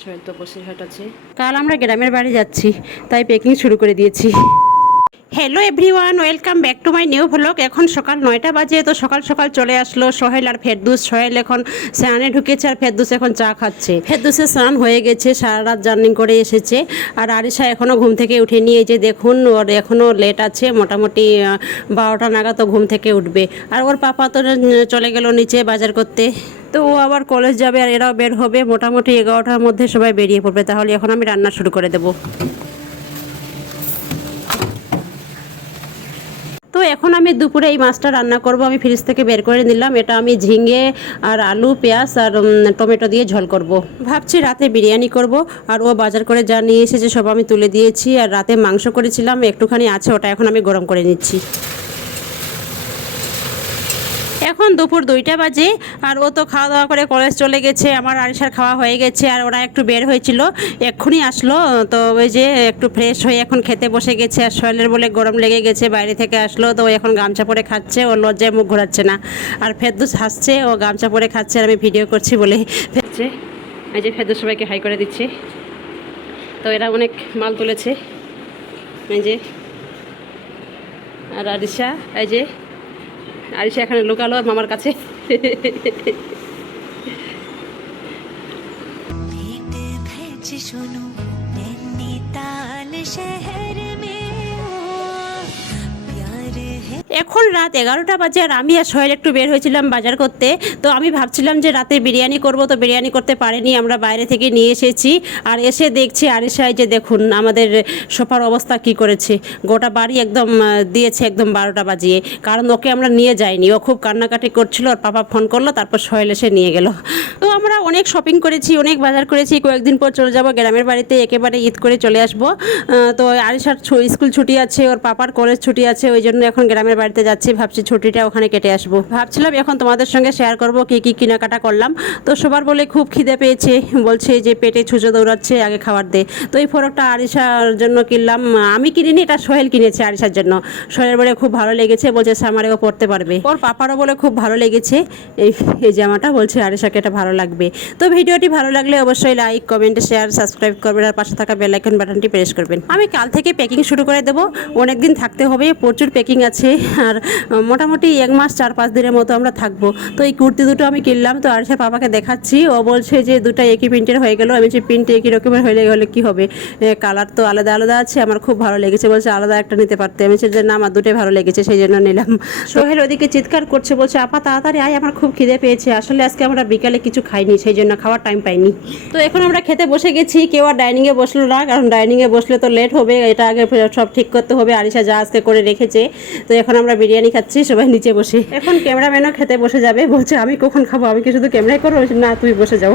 সোহেল তো বসিরহাট আছে। কাল আমরা গ্রামের বাড়ি যাচ্ছি, তাই প্যাকিং শুরু করে দিয়েছি। Hello everyone, welcome back to my new vlog. এখন সকাল 9টা বাজে, তো সকাল সকাল চলে আসলো সোহেল আর ফেরদৌস। সোহেল এখন স্নানে ঢুকেছে আর ফেরদৌস এখন চা খাচ্ছে। ফেরদৌসের স্নান হয়ে গেছে, সারা রাত জার্নি করে এসেছে। আর আরিশা এখনও ঘুম থেকে উঠে নিয়ে, যে দেখুন ওর এখনও লেট আছে, মোটামুটি 12টা নাগাদ ঘুম থেকে উঠবে। আর ওর পাপা তো চলে গেল নিচে বাজার করতে, তো ও আবার কলেজ যাবে আর এরাও বের হবে। মোটামুটি 11টার মধ্যে সবাই বেরিয়ে পড়বে। তাহলে এখন আমি রান্না শুরু করে দেবো। তো এখন আমি দুপুরে এই মাছটা রান্না করব। আমি ফ্রিজ থেকে বের করে নিলাম। এটা আমি ঝিঙে আর আলু, পেঁয়াজ আর টমেটো দিয়ে ঝোল করব। ভাবছি রাতে বিরিয়ানি করব। আর ও বাজার করে যা নিয়ে এসেছে সব আমি তুলে দিয়েছি। আর রাতে মাংস করেছিলাম, একটুখানি আছে, ওটা এখন আমি গরম করে নিচ্ছি। এখন দুপুর 2টা বাজে আর ও তো খাওয়া দাওয়া করে কলেজ চলে গেছে। আমার আরিশার খাওয়া হয়ে গেছে আর ওরা একটু বের হয়েছিল, এক্ষুনি আসলো। তো ওই যে একটু ফ্রেশ হয়ে এখন খেতে বসে গেছে। আর সোহেলের বলে গরম লেগে গেছে, বাইরে থেকে আসলো, তো ও এখন গামছা পরে খাচ্ছে। ও লজ্জায় মুখ ঘোরাচ্ছে না। আর ফেরদৌস হাসছে, ও গামছা পরে খাচ্ছে আর আমি ভিডিও করছি বলে ফেলছে। এই যে ফেরদৌস সবাইকে হাই করে দিচ্ছে। তো এরা অনেক মাল তুলেছে, এই যে। আর আরিশা, এই যে আরিশা এখানে লুকালো মামার কাছে। এখন রাত 11টা বাজে আর আমি আর সোহেল একটু বের হয়েছিলাম বাজার করতে। তো আমি ভাবছিলাম যে রাতে বিরিয়ানি করব, তো বিরিয়ানি করতে পারিনি, আমরা বাইরে থেকে নিয়ে এসেছি। আর এসে দেখছি আরিশায়, যে দেখুন আমাদের সোফার অবস্থা কি করেছে। গোটা বাড়ি একদম দিয়েছে একদম 12টা বাজিয়ে, কারণ ওকে আমরা নিয়ে যাইনি। ও খুব কান্নাকাটি করছিল, ওর পাপা ফোন করলো, তারপর সোহেল এসে নিয়ে গেল। তো আমরা অনেক শপিং করেছি, অনেক বাজার করেছি। কয়েকদিন পর চলে যাব গ্রামের বাড়িতে, একেবারে ঈদ করে চলে আসব। তো আরিশার স্কুল ছুটি আছে, ওর পাপার কলেজ ছুটি আছে, ওই জন্য এখন গ্রামের বাড়িতে যাচ্ছি। ভাবছি ছুটিটা ওখানে কেটে আসবো। ভাবছিলাম এখন তোমাদের সঙ্গে শেয়ার করব কি কি কেনাকাটা করলাম। তো সবার বলে খুব খিদে পেয়েছে, বলছে যে পেটে ছুঁচো দৌড়াচ্ছে, আগে খাবার দে। তো এই ফরকটা আরিশার জন্য কিনলাম। আমি কিনিনি, এটা সোহেল কিনেছে আরিশার জন্য। সোহেল বলে খুব ভালো লেগেছে, বলছে সামারেও পড়তে পারবে। ওর পাপারও বলে খুব ভালো লেগেছে এই জামাটা, বলছে আরিশাকে এটা ভালো লাগবে। তো ভিডিওটি ভালো লাগলে অবশ্যই লাইক, কমেন্ট, শেয়ার, সাবস্ক্রাইব করবেন আর পাশে থাকা বেল আইকন বাটনটি প্রেস করবেন। আমি কাল থেকে প্যাকিং শুরু করে দেবো, অনেকদিন থাকতে হবে, প্রচুর প্যাকিং আছে। আর মোটামুটি 1 মাস 4-5 দিনের মতো আমরা থাকবো। তো এই কুর্তি দুটো আমি কিনলাম, তো আরিশার পাপাকে দেখাচ্ছি। ও বলছে যে দুটো একই প্রিন্টের হয়ে গেল। আমি বলছি প্রিন্ট একই রকমের হলে কি হবে, কালার তো আলাদা আলাদা আছে। আমার খুব ভালো লেগেছে, বলছে আলাদা একটা নিতে পারতে। আমি বলছি যে না, আমার দুটোই ভালো লেগেছে, সেই জন্য নিলাম। সোহেল ওদিকে চিৎকার করছে, বলছে আপা তাড়াতাড়ি আয়, আমার খুব খিদে পেয়েছে। আসলে আজকে আমরা বিকালে কিছু খাইনি, সেই জন্য খাওয়ার টাইম পাইনি। তো এখন আমরা খেতে বসে গেছি। কেউ আর ডাইনিংয়ে বসলো না, কারণ ডাইনিংয়ে বসলে তো লেট হবে। এটা আগে সব ঠিক করতে হবে, আরিশা যা আজকে করে রেখেছে। তো এখন আমরা বিরিয়ানি খাচ্ছি সবাই নিচে বসে। এখন ক্যামেরাম্যানও খেতে বসে যাবে, বলছে আমি কখন খাবো, আমি কি শুধু ক্যামেরাই করবো? না, তুমি বসে যাও।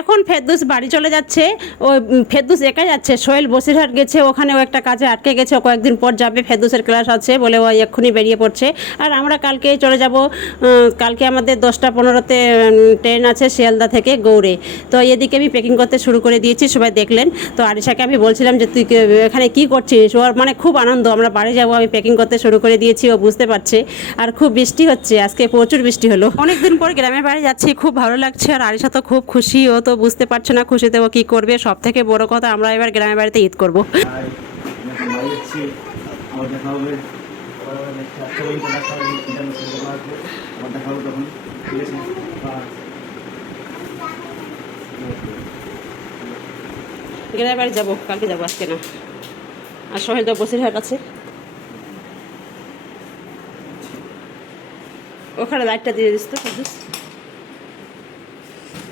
এখন ফেরদৌস বাড়ি চলে যাচ্ছে। ও ফেরদৌস একা যাচ্ছে, সোহেল বসিরহাট গেছে, ওখানেও একটা কাজে আটকে গেছে, ও কয়েকদিন পর যাবে। ফেরদৌসের ক্লাস আছে বলে ও এক্ষুনি বেরিয়ে পড়ছে। আর আমরা কালকে চলে যাব। কালকে আমাদের 10টা 15তে ট্রেন আছে শিয়ালদা থেকে গৌড়ে। তো এদিকে আমি প্যাকিং করতে শুরু করে দিয়েছি, সবাই দেখলেন। তো আরিশাকে আমি বলছিলাম যে তুই এখানে কি করছিস। ওর মানে খুব আনন্দ, আমরা বাড়ি যাব, আমি প্যাকিং করতে শুরু করে দিয়েছি, ও বুঝতে পারছে। আর খুব বৃষ্টি হচ্ছে, আজকে প্রচুর বৃষ্টি হলো। অনেকদিন পর গ্রামের বাড়ি যাচ্ছি, খুব ভালো লাগছে। আর আরিশা তো খুব খুশি, ও তো বুঝতে পারছে না খুশিতে ও কি করবে। সব থেকে বড় কথা, আমরা এবার গ্রামের বাড়িতে ঈদ করবো। গ্রামের বাড়ি যাবো, কালকে যাবো, আজকে না। আর সোহেল তো বসিরহাট আছে, ওখানে লাইটটা দিয়ে দিস তো।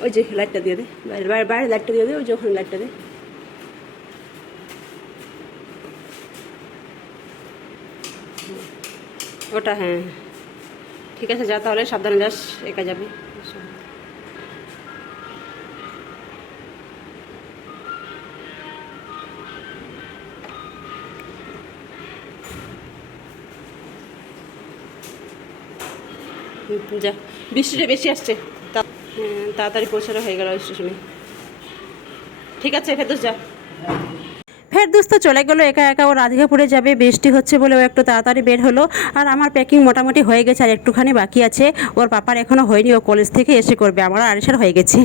ওই যে লাইটটা দিয়ে দে, বাইরে বাইরে লাইটটা দিয়ে দে, ওই যে ওখানে লাইটটা দে। ওটা হ্যাঁ, ঠিক আছে, যা তাহলে, সাবধানে যাস, একা যাবি। যা, বৃষ্টিটা বেশি আসছে, তাড়াতাড়ি পৌঁছানো হয়ে গেল স্টেশনে। ঠিক আছে ফেরদৌস যা। ফেরদৌস তো চলে গেলো একা একা, ও রাধিকাপুরে যাবে, বৃষ্টি হচ্ছে বলে ও একটু তাড়াতাড়ি বের হলো। আর আমার প্যাকিং মোটামুটি হয়ে গেছে, আর একটুখানি বাকি আছে। ওর পাপার এখনও হয়নি, ও কলেজ থেকে এসে করবে। আমার আরিশার হয়ে গেছে।